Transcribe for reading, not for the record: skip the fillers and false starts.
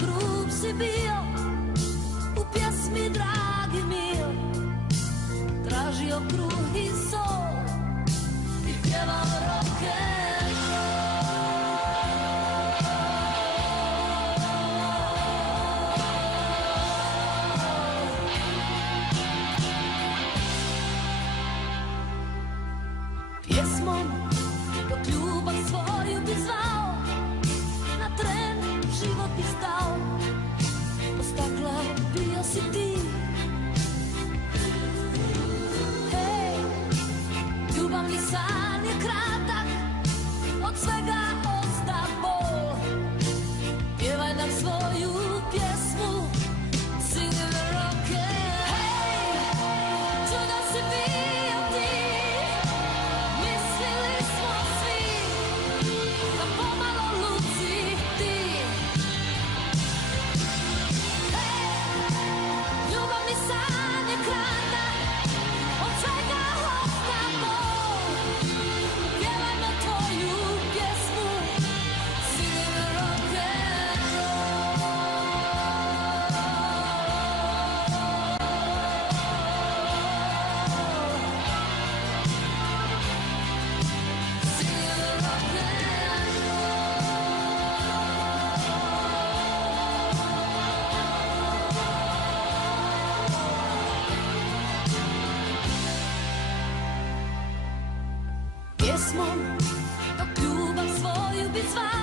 grub si bio, u pjesmi dragi mio, tražio kruh i sol i pjevao rock'n'roll. Pjesmom dok ljubav svoju bi zvao, na tren život bi stao, od stakla bio si ti. Hej, ljubavni san je kratak, od svega osta bol. Pjevaj nam svoju pjesmu, sing the rock'n'roll. Hej, čudo si bio ti, mislili smo svi da pomalo luci ti. Hej, ljubavni san je kratak, od svega osta bol. Pjevajmo tvoju pjesmu, sing the rock'n'roll. Sing the rock'n'roll. Pjesmom dok ljubav svoju bi zvao,